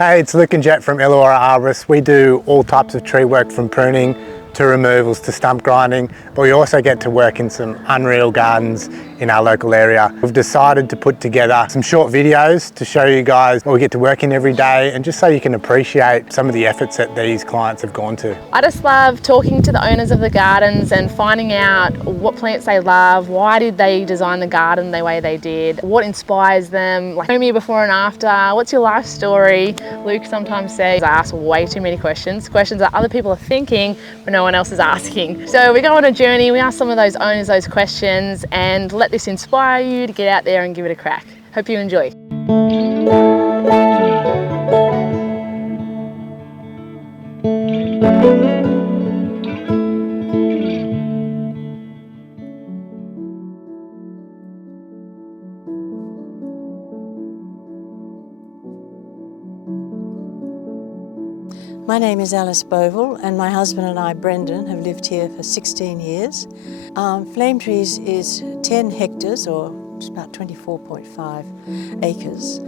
Hey, it's Luke and Jet from Illawarra Arborist. We do all types of tree work from pruning to removals to stump grinding, but we also get to work in some unreal gardens in our local area. We've decided to put together some short videos to show you guys what we get to work in every day and just so you can appreciate some of the efforts that these clients have gone to. I just love talking to the owners of the gardens and finding out what plants they love, why did they design the garden the way they did, what inspires them, like show me before and after, what's your life story. Luke sometimes says I ask way too many questions that other people are thinking but no one else is asking. So we go on a journey, we ask some of those owners those questions and let this inspire you to get out there and give it a crack. Hope you enjoy. My name is Alice Bovell and my husband and I, Brendan, have lived here for 16 years. Flame Trees is 10 hectares or just about 24.5 acres.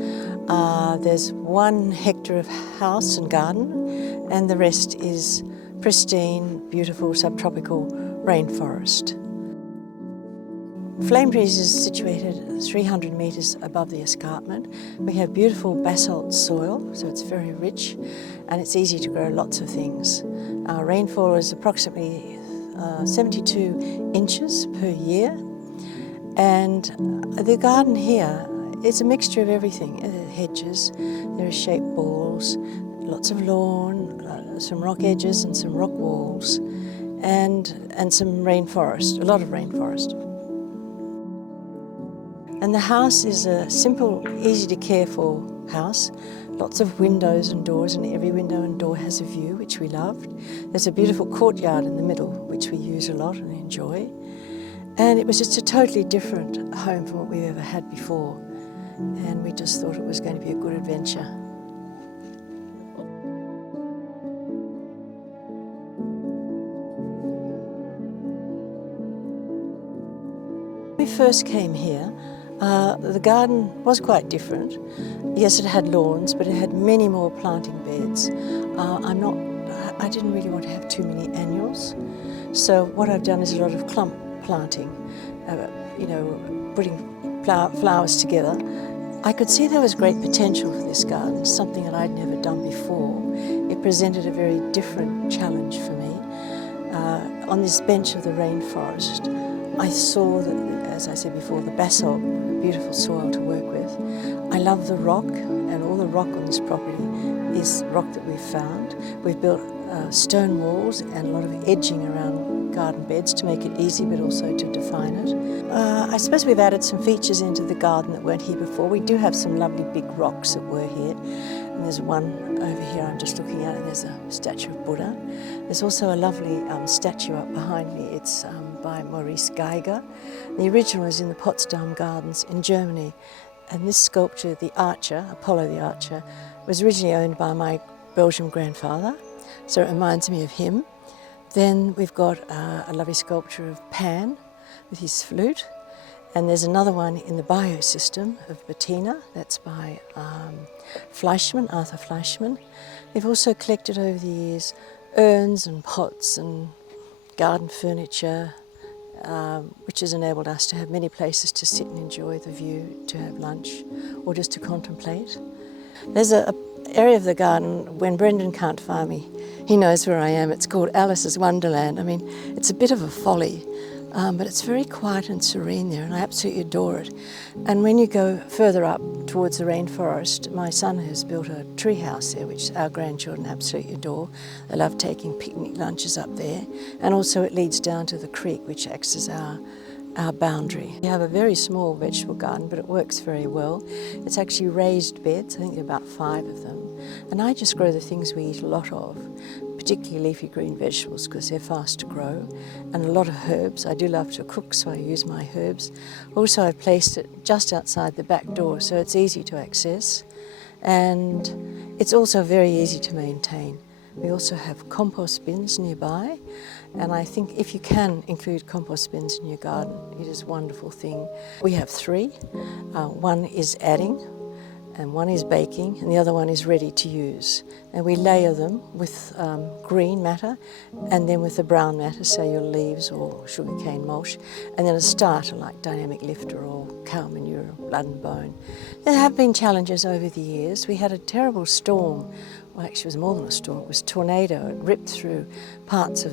There's 1 hectare of house and garden and the rest is pristine, beautiful subtropical rainforest. Flame Trees is situated 300 metres above the escarpment. We have beautiful basalt soil, so it's very rich and it's easy to grow lots of things. Our rainfall is approximately 72 inches per year, and the garden here is a mixture of everything. Hedges, there are shaped balls, lots of lawn, some rock edges and some rock walls, and some rainforest, a lot of rainforest. And the house is a simple, easy to care for house. Lots of windows and doors, and every window and door has a view, which we loved. There's a beautiful courtyard in the middle, which we use a lot and enjoy. And it was just a totally different home from what we've ever had before. And we just thought it was going to be a good adventure. When we first came here, the garden was quite different. Yes, it had lawns, but it had many more planting beds. I didn't really want to have too many annuals, so what I've done is a lot of clump planting, putting flowers together. I could see there was great potential for this garden, something that I'd never done before. It presented a very different challenge for me. On this bench of the rainforest, I saw that, as I said before, the basalt, beautiful soil to work with. I love the rock, and all the rock on this property is rock that we've found. We've built stone walls and a lot of edging around garden beds to make it easy but also to define it. I suppose we've added some features into the garden that weren't here before. We do have some lovely big rocks that were here. And there's one over here I'm just looking at, and there's a statue of Buddha. There's also a lovely statue up behind me. It's by Maurice Geiger. The original is in the Potsdam Gardens in Germany. And this sculpture, the Archer, Apollo the Archer, was originally owned by my Belgian grandfather, so it reminds me of him. Then we've got a lovely sculpture of Pan with his flute. And there's another one in the biosystem of Bettina, that's by Arthur Fleischmann. They've also collected over the years urns and pots and garden furniture, which has enabled us to have many places to sit and enjoy the view, to have lunch, or just to contemplate. There's an area of the garden, when Brendan can't find me, he knows where I am. It's called Alice's Wonderland. I mean, it's a bit of a folly, but it's very quiet and serene there, and I absolutely adore it. And when you go further up towards the rainforest, my son has built a tree house there, which our grandchildren absolutely adore. They love taking picnic lunches up there. And also it leads down to the creek, which acts as our boundary. We have a very small vegetable garden, but it works very well. It's actually raised beds, I think there are about 5 of them. And I just grow the things we eat a lot of, particularly leafy green vegetables because they're fast to grow, and a lot of herbs. I do love to cook, so I use my herbs. Also, I've placed it just outside the back door, so it's easy to access, and it's also very easy to maintain. We also have compost bins nearby, and I think if you can include compost bins in your garden, it is a wonderful thing. We have 3. One is adding, and one is baking and the other one is ready to use. And we layer them with green matter and then with the brown matter, say your leaves or sugarcane mulch, and then a starter like dynamic lifter or cow manure, blood and bone. There have been challenges over the years. We had a terrible storm. Well, actually it was more than a storm, it was a tornado. It ripped through parts of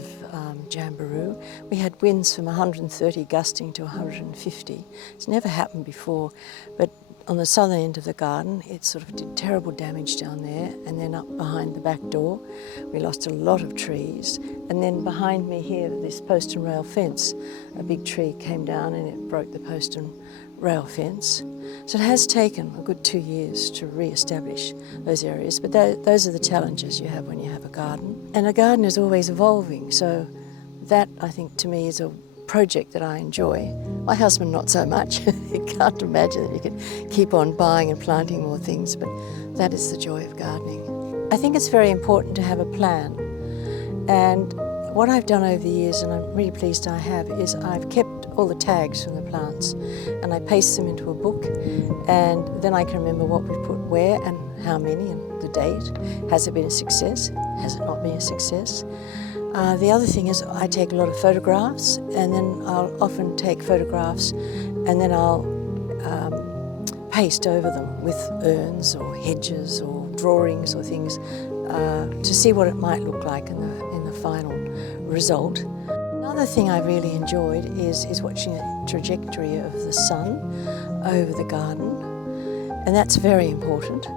Jamberoo. We had winds from 130 gusting to 150. It's never happened before, but on the southern end of the garden, it sort of did terrible damage down there, and then up behind the back door, we lost a lot of trees. And then behind me here, this post and rail fence, a big tree came down and it broke the post and rail fence. So it has taken a good 2 years to re-establish those areas, but those are the challenges you have when you have a garden. And a garden is always evolving, so that, I think, to me is a project that I enjoy. My husband not so much. You can't imagine that you can keep on buying and planting more things, but that is the joy of gardening. I think it's very important to have a plan, and what I've done over the years, and I'm really pleased I have, is I've kept all the tags from the plants and I paste them into a book, and then I can remember what we put where and how many and the date. Has it been a success? Has it not been a success? The other thing is I take a lot of photographs, and then I'll often take photographs and then I'll paste over them with urns or hedges or drawings or things to see what it might look like in the final result. Another thing I really enjoyed is watching the trajectory of the sun over the garden, and that's very important.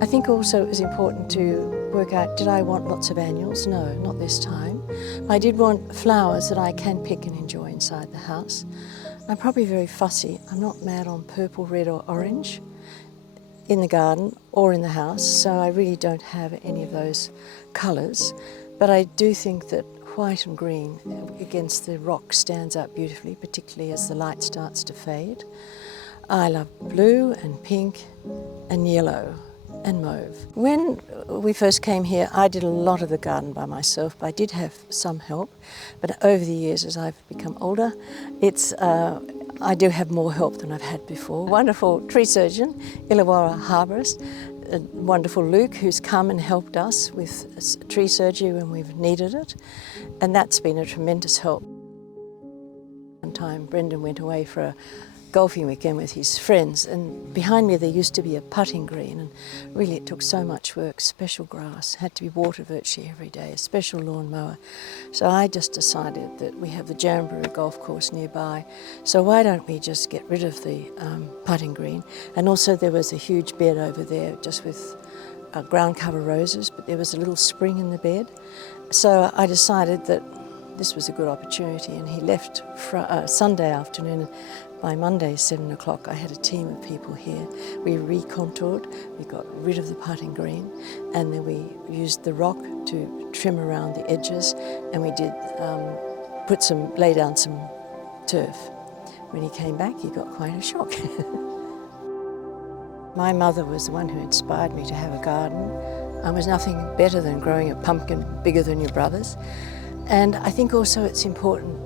I think also it was important to work out, did I want lots of annuals? No, not this time. I did want flowers that I can pick and enjoy inside the house. I'm probably very fussy. I'm not mad on purple, red or orange in the garden or in the house, so I really don't have any of those colours. But I do think that white and green against the rock stands out beautifully, particularly as the light starts to fade. I love blue and pink and yellow and mauve. When we first came here, I did a lot of the garden by myself, but I did have some help. But over the years, as I've become older, I do have more help than I've had before. Wonderful tree surgeon, Illawarra Arborist, wonderful Luke, who's come and helped us with tree surgery when we've needed it, and that's been a tremendous help. One time Brendan went away for a golfing weekend with his friends, and behind me there used to be a putting green, and really it took so much work, special grass, had to be watered virtually every day, a special lawn mower. So I just decided that we have the Jamberoo golf course nearby, so why don't we just get rid of the putting green. And also there was a huge bed over there just with ground cover roses, but there was a little spring in the bed. So I decided that this was a good opportunity, and he left Sunday afternoon. By Monday, 7 o'clock, I had a team of people here. We recontoured, we got rid of the putting green, and then we used the rock to trim around the edges, and we did lay down some turf. When he came back, he got quite a shock. My mother was the one who inspired me to have a garden. There was nothing better than growing a pumpkin bigger than your brother's. And I think also it's important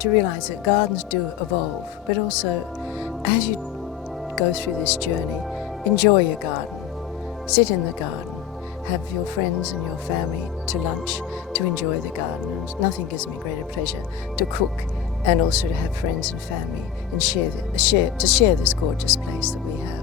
to realise that gardens do evolve, but also as you go through this journey, enjoy your garden, sit in the garden, have your friends and your family to lunch to enjoy the garden. And nothing gives me greater pleasure to cook and also to have friends and family and share this gorgeous place that we have.